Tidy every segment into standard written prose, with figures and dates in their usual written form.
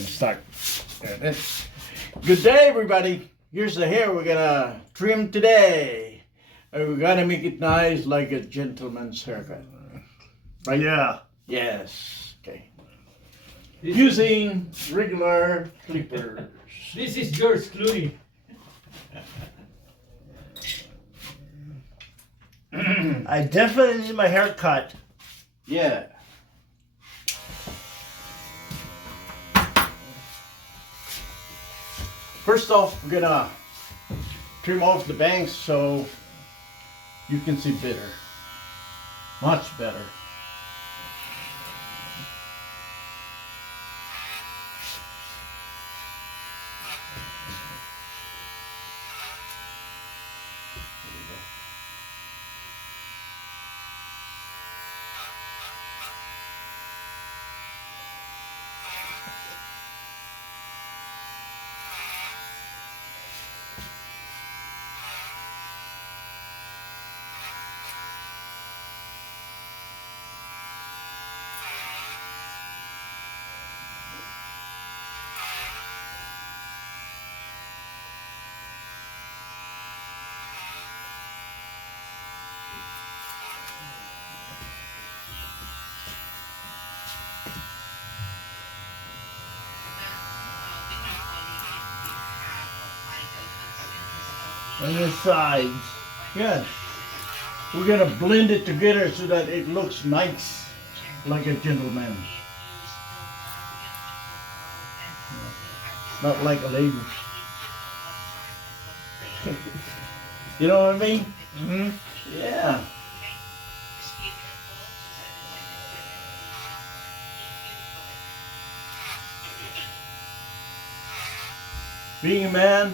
gonna start. Good day, everybody. Here's the hair we're gonna trim today. We're gonna make it nice, like a gentleman's haircut. Right? Yeah. Yes. Okay. Using regular clippers. This is George Clooney. I definitely need my hair cut. Yeah. First off, we're gonna trim off the bangs so you can see better. Much better. On the sides. Yes. We're gonna blend it together so that it looks nice, like a gentleman. Not like a lady. You know what I mean? Mm-hmm. Yeah. Being a man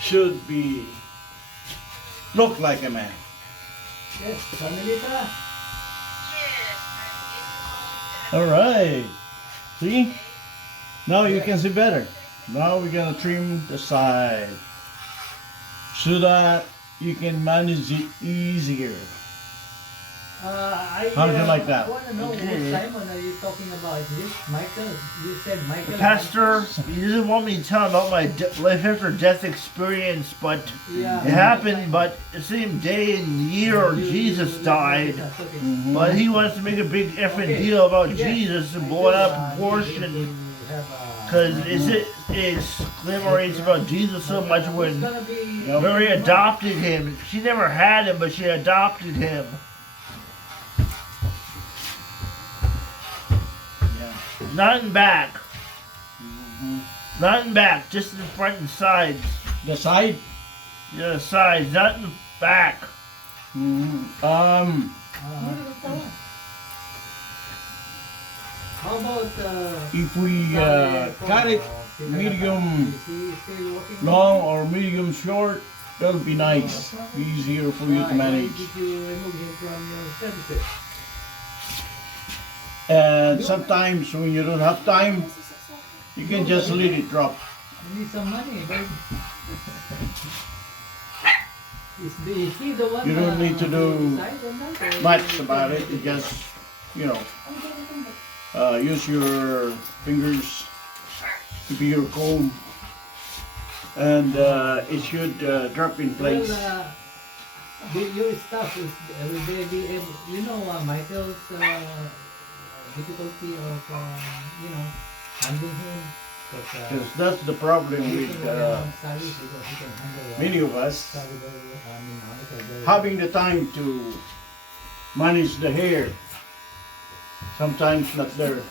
should be look like a man. Yes, Carmelita. All right. See? Now you can see better. Now we're gonna trim the side so that you can manage it easier. How do you like that? I want to know what Simon are you talking about? Is this Michael? You said Michael. Pastor, he doesn't want me to tell him about my life after death experience, but Yeah. it happened, but the same day and year Jesus died. Mhm. But he wants to make a big effing deal about Jesus and blow it out of proportion. Because it commemorates about Jesus so much when Mary adopted him. She never had him, but she adopted him. Not in back. Not in back, just in the front and sides. The side? Yeah, sides, not in the back. How about If we cut it medium long or medium short, that'll be nice. Easier for you to manage. Did you remove him from your services? And sometimes when you don't have time, you can just let it drop. You need some money, baby. Is he the one? You don't need to do decide on that, or much about it. You just, you know, use your fingers to be your comb, and it should drop in place. Well, your stuff is will they be able? You know, Michael's difficulty of handling him. Because that's the problem with many of us, having the time to manage the hair. Sometimes not there.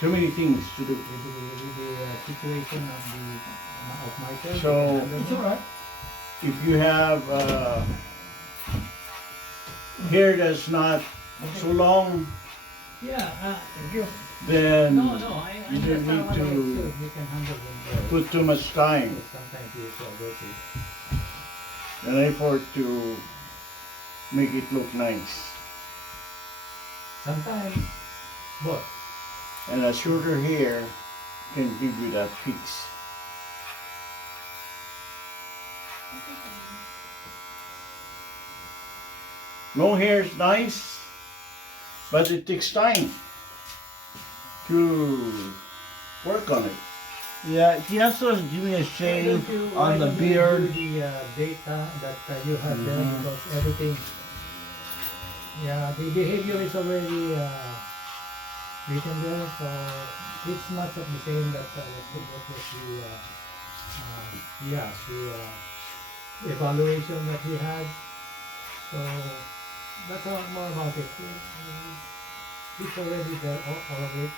Too many things to do. With the situation of Michael. So, it's alright. if you have hair that's not so long, then No, I you don't need to you can handle him. put too much time Sometimes he is so dirty. and effort to make it look nice. Sometimes, what? And a shorter hair can give you that peace. Long hair is nice, but it takes time to work on it. Yeah, he also give me a shave on the beard. The data that you have there, because everything, yeah, the behavior is already written there, so it's much of the same that what was the evaluation that he had. So that's a lot more about it. It's already there, all of it.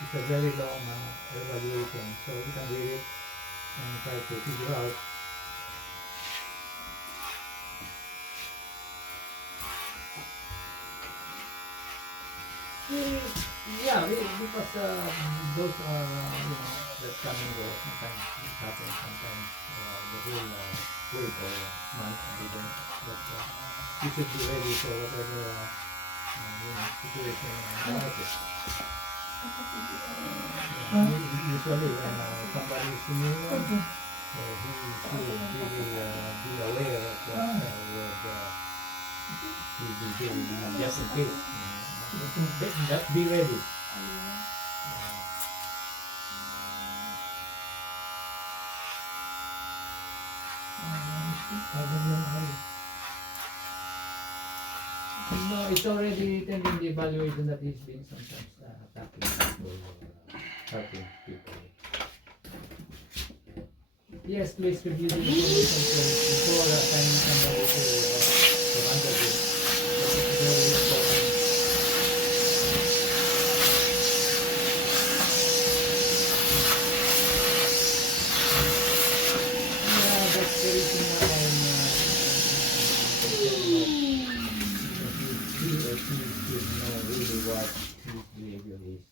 It's a very long evaluation, so you can read it and try to figure out. Yeah, because those are, that come and go. Sometimes it happens, sometimes the whole week or month even. But you should be ready for whatever situation about it. Usually when somebody is new, so he should really be aware of what he will be doing, just in case. Just be ready. No, it's already written in the evaluation that he's been sometimes attacking people, hurting people. Yes, please review the information before assigning somebody to handle this. It's very important. Yeah, that's the reason why I'm he or she should know really what his behavior is.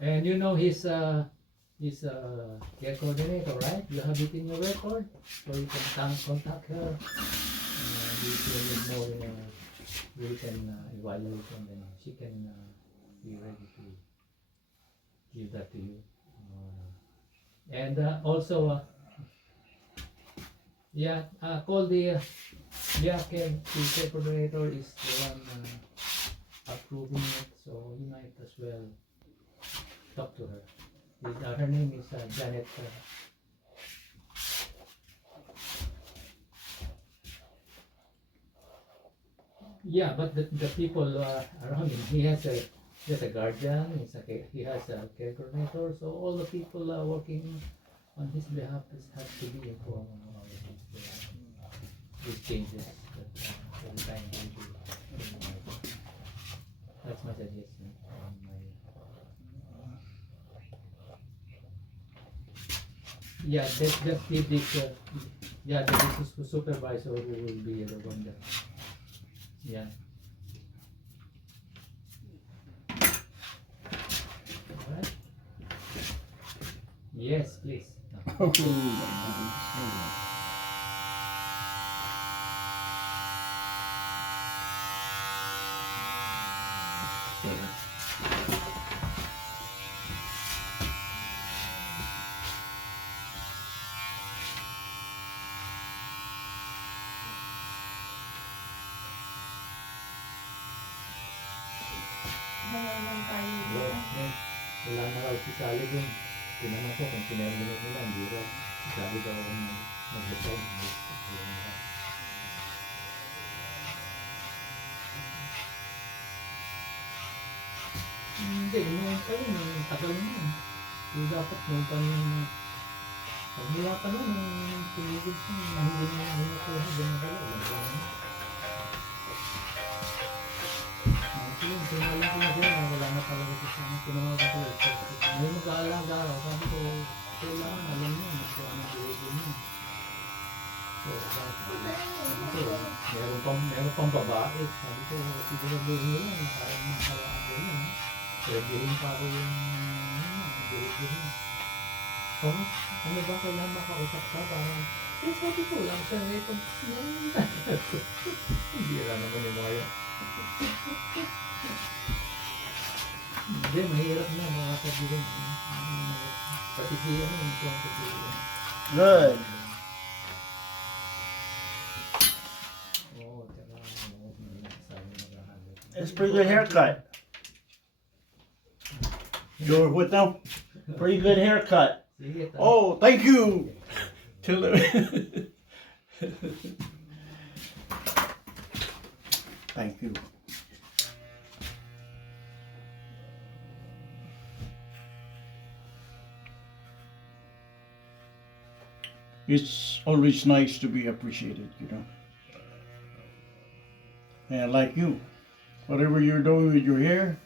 And you know his care coordinator, right? You have it in your record, so you can contact her. You will know written evaluation, then she can be ready to give that to you. And also, call the care coordinator is the one approving it, so you might as well talk to her. Her name is Janet. Yeah, but the people around him, he has a guardian, he has a care coordinator, so all the people working on his behalf have to be informed on all of these changes that every time he do. That's my suggestion. Yeah, just give this. This is supervisor who will be the one that. Yeah. All right. Yes, please. Oh my goodness. Wala na raw si Sally dun. Tinanong ko kung sinerminate nila, hindi raw. Si Sally daw mag-resign. Hindi, noon pa rin. Tagal na yun. Hindi dapat noon pa rin. Pag mula pa nun, tinigil siya. Hindi na nakuha. Ganyan pala. Tinawag ko na siya na wala na talaga siya. Tinawag ko siya. May mag-aalaga ako. Sabi ko, kailangan alam niya. Kung anong behavior niya. So, meron pang babae. Sabi ko, siguraduhin mo yan. Kaya makalaga yan. Reviewin pa ako yung behavior niya. Ano ba kailangan makausap ka? Parang, sabi ko lang siya. Hindi lang naman yung mga yan. Hindi, mahirap na mga kaibigan. Pati siya yung Good. That's a pretty good haircut. You're what now? Pretty good haircut. Sige, Oh, thank you. Tell them. Thank you. It's always nice to be appreciated, you know. And like you, whatever you're doing with your hair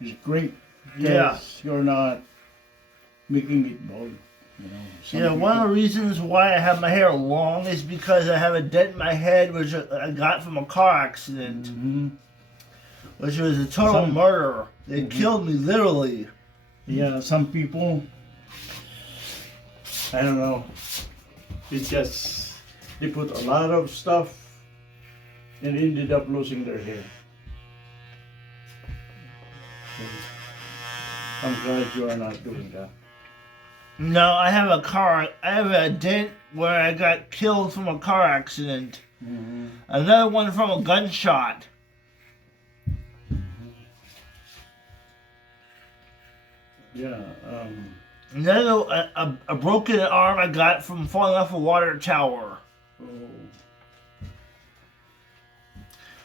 is great. Yeah. Because you're not making it bald, you know. Some Yeah, one of people- the reasons why I have my hair long is because I have a dent in my head, which I got from a car accident, Mhm. which was a total Some- murder. They Mhm. killed me, literally. Yeah, some people, I don't know, it just, they put a lot of stuff and ended up losing their hair. I'm glad you are not doing that. No, I have a dent where I got killed from a car accident. Mm-hmm. Another one from a gunshot. Yeah, Another, a broken arm I got from falling off a water tower. oh,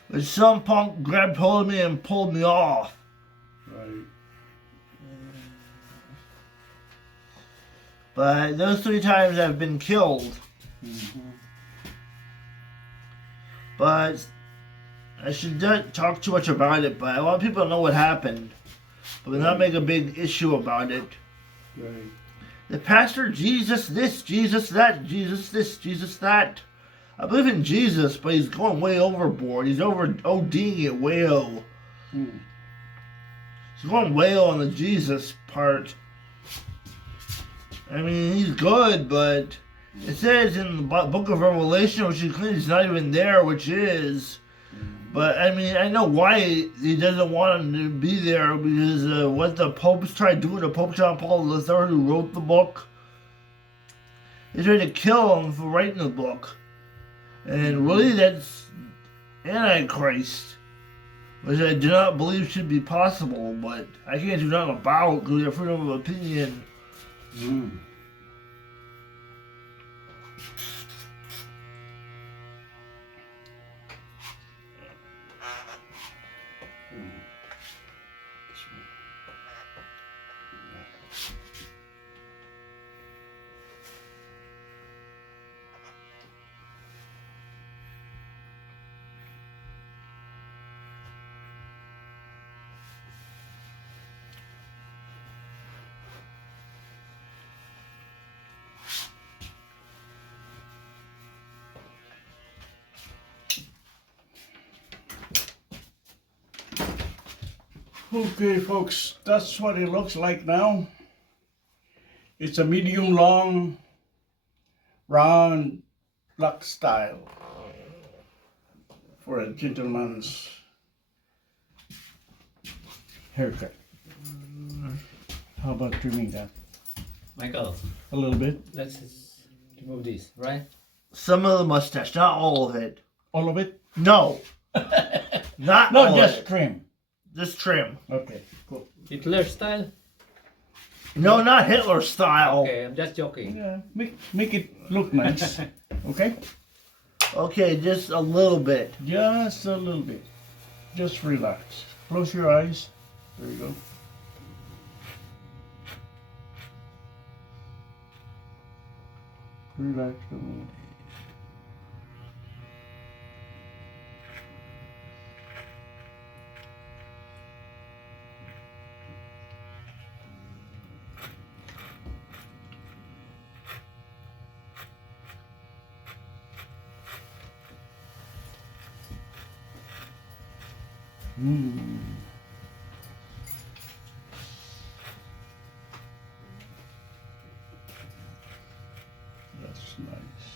But some punk grabbed hold of me and pulled me off. right. But those 3 times I've been killed. Mm-hmm. But I should not talk too much about it. But a lot of people know what happened, but not make a big issue about it. Right. The pastor, Jesus this, Jesus that, Jesus this, Jesus that. I believe in Jesus, but he's going way overboard. He's over ODing it way low. Mm. He's going way low on the Jesus part. I mean, he's good, but it says in the book of Revelation, which is clean, he's not even there, which is. But I mean, I know why he doesn't want him to be there, because what the popes tried doing to Pope John Paul III, who wrote the book, they tried to kill him for writing the book. And really, that's Antichrist, which I do not believe should be possible, but I can't do nothing about because we have freedom of opinion. Mm. Okay, folks, that's what it looks like now. It's a medium long, round, black style for a gentleman's haircut. How about trimming that Michael, a little bit? let's just remove this, right? Some of the mustache, not all of it. All of it? No, not No, all just of it. trim. Just trim. Okay, cool. Hitler style? No, not Hitler style. Okay, I'm just joking. Yeah, make it look nice. Okay? Okay, just a little bit. Just a little bit. Just relax. Close your eyes. There you go. Relax a little. That's nice.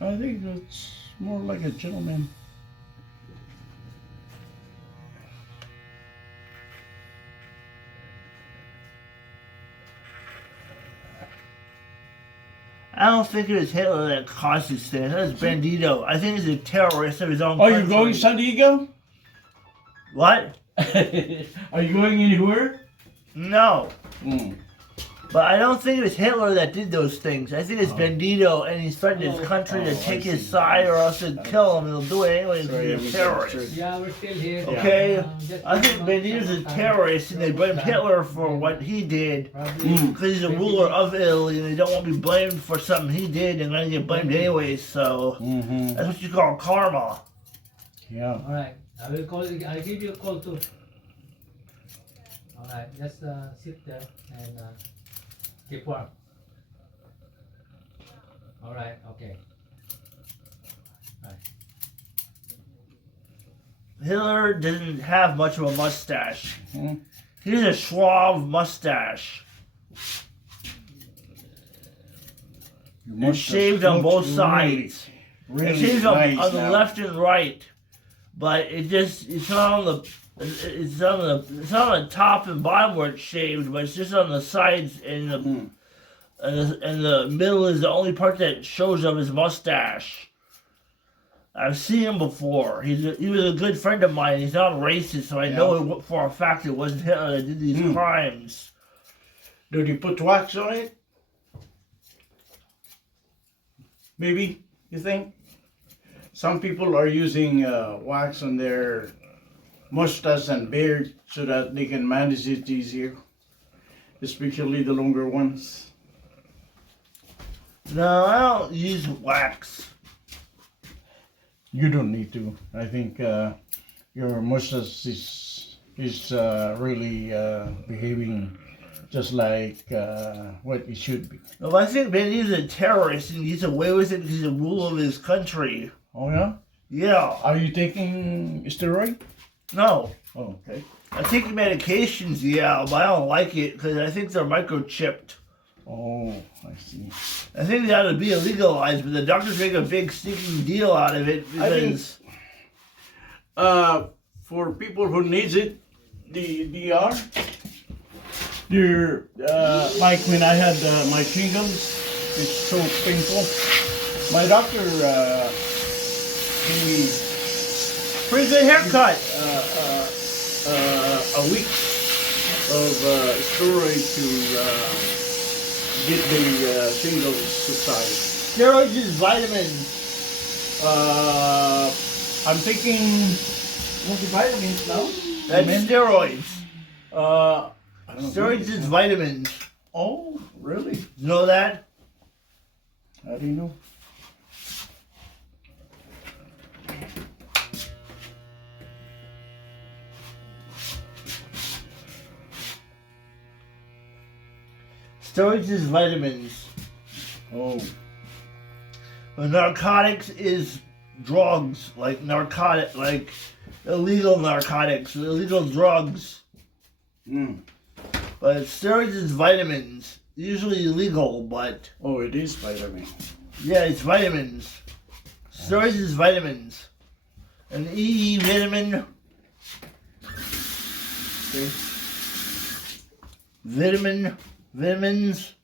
I think that's more like a gentleman. I don't think it was Hitler that caused this thing. That was Bandito. I think he's a terrorist of his own Oh, country. you're going San Diego? What? Are you going anywhere? No. Mm. But I don't think it was Hitler that did those things. I think it's Bandito, and he's threatened his country to take his side or else they'd kill him. He'll do it anyway because he's a terrorist. Yeah, we're still here. Okay? Just I think Bandito's a terrorist, and they blamed Hitler for what he did because he's a ruler of Italy, and they don't want to be blamed for something he did, and then get blamed anyway. So that's what you call karma. Yeah. All right, I will call. I'll give you a call too. All right, just sit there and keep warm. All right, okay. All right. Hitler didn't have much of a mustache. Mhm. He had a suave mustache. It's shaved on both sides. Really It's shaved nice on the now. left and right, but it's not on the it's on the top and bottom where it's shaved, but it's just on the sides and the middle is the only part that shows of his mustache. I've seen him before. He was a good friend of mine. He's not racist, so I know for a fact it wasn't Hitler that did these crimes. Did you put wax on it? Maybe, you think? Some people are using wax on their mustache and beard so that they can manage it easier, especially the longer ones. No, I don't use wax. You don't need to. I think your mustache is really behaving just like what it should be. No, I think maybe he's a terrorist and he's away with it because he's a ruler of his country. Oh yeah? Yeah. Are you taking steroid? No. Oh, okay. I take medications, yeah, but I don't like it because I think they're microchipped. Oh, I see. I think they ought to be illegalized, but the doctors make a big stinking deal out of it because For people who needs it, the DR, like when I had my shingles, it's so painful. My doctor, he pretty good haircut. a week of steroid to get the shingles subside. Steroids is vitamins. I'm taking multivitamins now. That's steroids. I don't know. Steroids is vitamins. Oh, really? You know that? How do you know? Steroids is vitamins. Oh, Narcotics is drugs, like illegal narcotics, illegal drugs. But steroids is vitamins. Usually illegal, but oh, it is vitamin. yeah, it's vitamins. Steroids is vitamins. An E vitamin. Okay. Vitamins.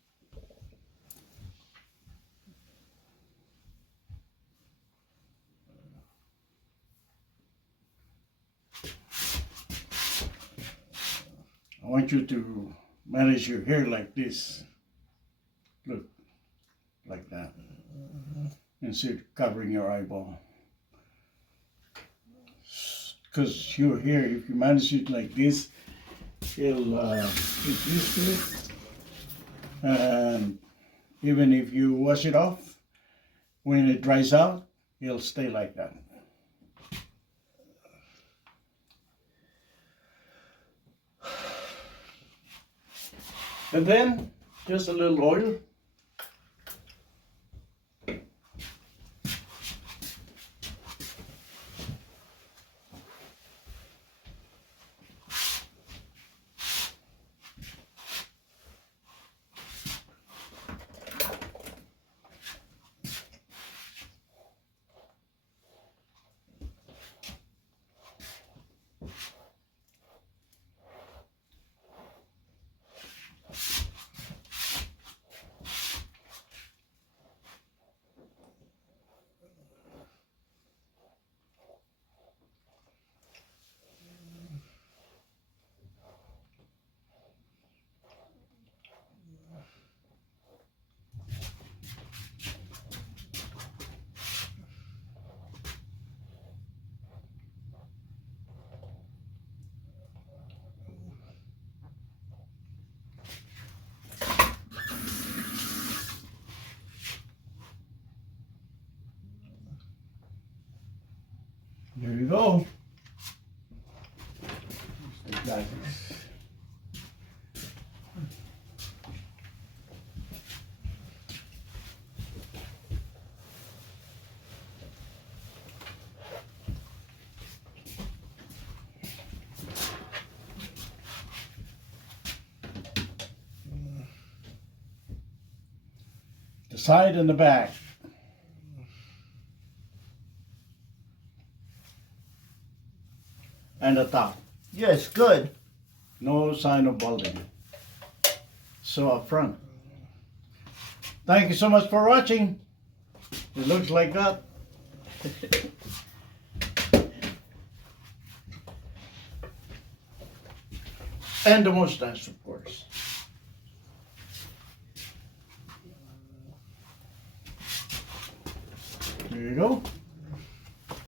I want you to manage your hair like this. Look, like that. Instead of covering your eyeball. Because your hair, if you manage it like this, it'll get used to it. And even if you wash it off, when it dries out, it'll stay like that. And then just a little oil. There you go. Got it. The side and the back. And the top. Yes, good. No sign of balding. So up front. Thank you so much for watching. It looks like that. And the mustache, of course. There you go.